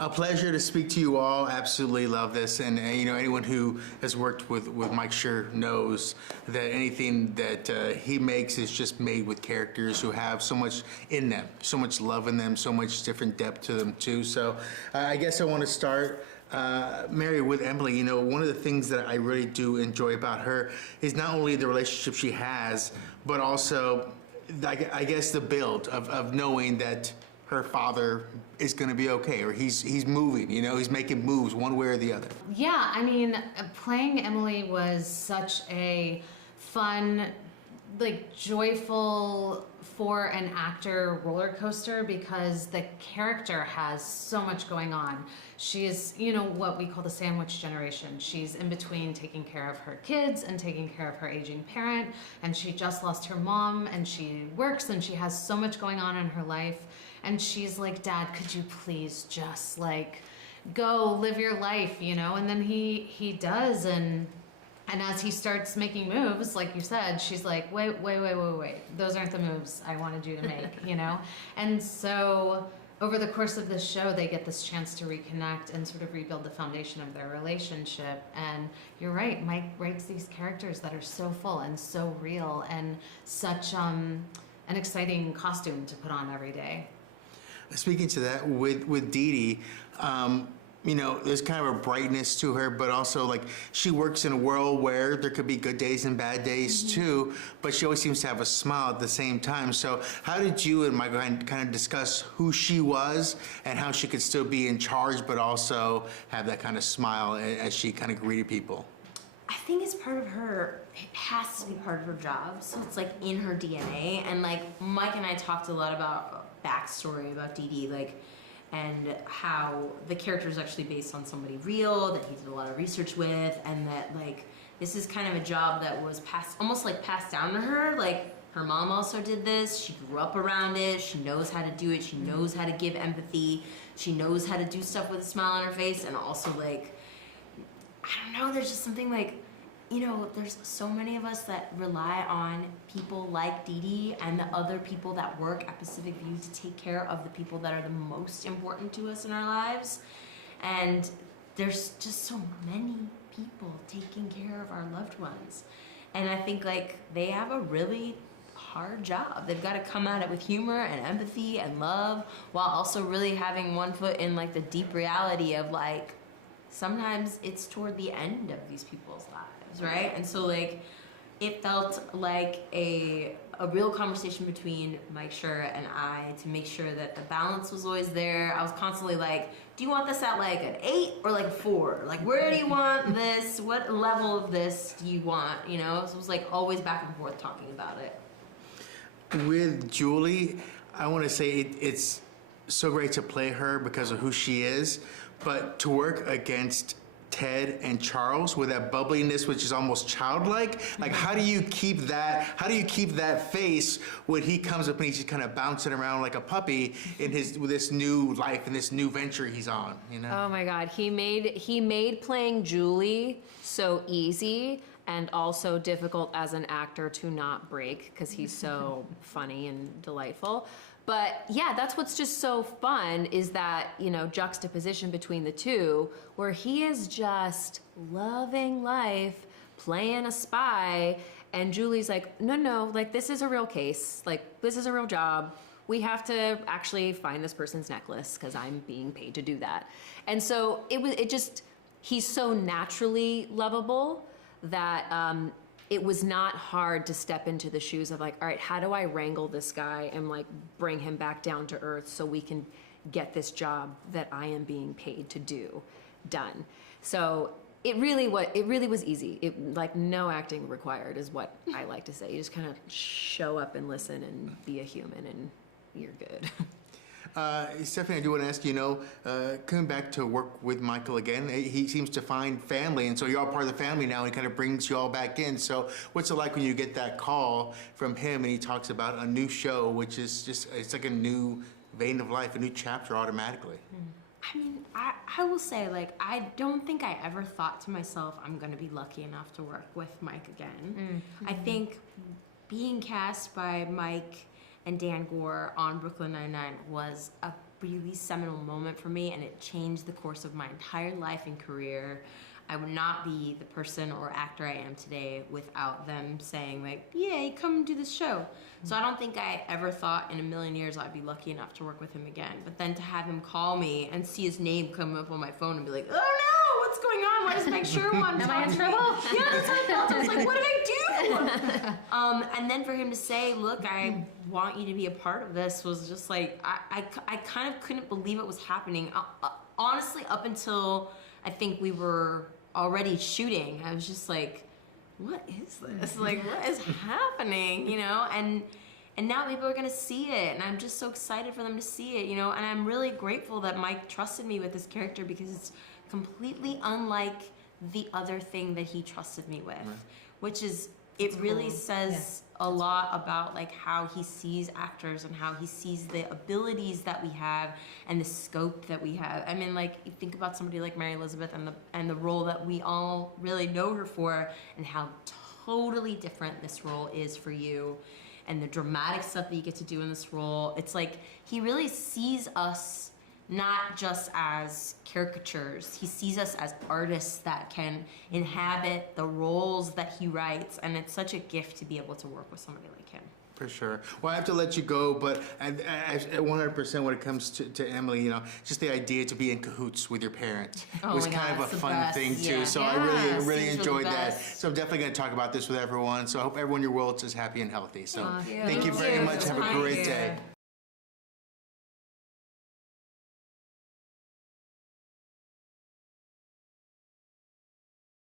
A pleasure to speak to you all. Absolutely love this, and you know, anyone who has worked with Mike Schur knows that anything that he makes is just made with characters who have so much in them, so much love in them, so much different depth to them too. So I guess I want to start, Mary, with Emily. You know, one of the things that I really do enjoy about her is not only the relationship she has, but also, I guess, the build of knowing that her father is going to be okay, or he's moving, you know, he's making moves one way or the other. Yeah, I mean, playing Emily was such a fun, like, joyful for an actor roller coaster because the character has so much going on. She is, you know, what we call the sandwich generation. She's in between taking care of her kids and taking care of her aging parent, and she just lost her mom, and she works, and she has so much going on in her life. And she's like, Dad, could you please just like go live your life, you know? And then he does, and as he starts making moves, like you said, she's like, wait, those aren't the moves I wanted you to make, you know? And so over the course of this show, they get this chance to reconnect and sort of rebuild the foundation of their relationship. And you're right, Mike writes these characters that are so full and so real and such an exciting costume to put on every day. Speaking to that, with Dee Dee, you know, there's kind of a brightness to her, but also like she works in a world where there could be good days and bad days too, but she always seems to have a smile at the same time. So how did you and Michael kind of discuss who she was and how she could still be in charge, but also have that kind of smile as she kind of greeted people? I think it's part of her, it has to be part of her job, so it's like in her DNA. And like Mike and I talked a lot about backstory about Dee Dee, like, and how the character is actually based on somebody real that he did a lot of research with, and that like this is kind of a job that was almost like passed down to her. Like her mom also did this, she grew up around it, she knows how to do it, she knows how to give empathy, she knows how to do stuff with a smile on her face. And also, like, I don't know, there's just something like, you know, there's so many of us that rely on people like Dee Dee and the other people that work at Pacific View to take care of the people that are the most important to us in our lives. And there's just so many people taking care of our loved ones. And I think like they have a really hard job. They've got to come at it with humor and empathy and love, while also really having one foot in like the deep reality of like, sometimes it's toward the end of these people's lives, right? And so like, it felt like a real conversation between Mike Schur and I to make sure that the balance was always there. I was constantly like, do you want this at like an 8 or like a 4? Like, where do you want this? What level of this do you want? You know, so it was like always back and forth talking about it. With Julie, I want to say it's so great to play her because of who she is, but to work against Ted and Charles with that bubbliness, which is almost childlike. Like, how do you keep that? How do you keep that face when he comes up and he's just kind of bouncing around like a puppy in with this new life and this new venture he's on? You know? Oh my God, he made playing Julie so easy and also difficult as an actor to not break because he's so funny and delightful. But yeah, that's what's just so fun is that, you know, juxtaposition between the two where he is just loving life, playing a spy, and Julie's like, no, like this is a real case, like this is a real job. We have to actually find this person's necklace because I'm being paid to do that. And so he's so naturally lovable that it was not hard to step into the shoes of like, all right, how do I wrangle this guy and like bring him back down to earth so we can get this job that I am being paid to do done. So it really was easy. It like no acting required is what I like to say. You just kind of show up and listen and be a human and you're good. Stephanie, I do want to ask you, coming back to work with Michael again, he seems to find family, and so you're all part of the family now, and he kind of brings you all back in. So what's it like when you get that call from him and he talks about a new show, which is just, it's like a new vein of life, a new chapter automatically? I mean, I will say, like, I don't think I ever thought to myself, I'm going to be lucky enough to work with Mike again. Mm-hmm. I think being cast by Mike and Dan Gore on Brooklyn Nine-Nine was a really seminal moment for me, and it changed the course of my entire life and career. I would not be the person or actor I am today without them saying like, yay, come do this show. So I don't think I ever thought in a million years I'd be lucky enough to work with him again. But then to have him call me and see his name come up on my phone and be like, oh no, what's going on? Why does Mike Schur want to Am I talk in to me? trouble? Yeah, that's how I felt. I was like, what did I do? And then for him to say, look, I want you to be a part of this was just like, I kind of couldn't believe it was happening. Honestly, up until I think we were already shooting, I was just like, what is this? Like, what is happening? You know, and now people are gonna see it, and I'm just so excited for them to see it, you know, and I'm really grateful that Mike trusted me with this character because it's completely unlike the other thing that he trusted me with, which is, it really says a lot about like how he sees actors and how he sees the abilities that we have and the scope that we have. I mean, like, you think about somebody like Mary Elizabeth and the role that we all really know her for, and how totally different this role is for you, and the dramatic stuff that you get to do in this role. It's like he really sees us not just as caricatures. He sees us as artists that can inhabit the roles that he writes, and it's such a gift to be able to work with somebody like him. For sure. Well, I have to let you go, but at 100% when it comes to Emily, you know, just the idea to be in cahoots with your parent Oh was my kind God, of a it's the fun best. thing too. Yeah. So Yeah, I really scenes were the enjoyed that. best. So I'm definitely going to talk about this with everyone. So I hope everyone in your world is happy and healthy. So Thank you. thank you very Thank much. you. Have a great day.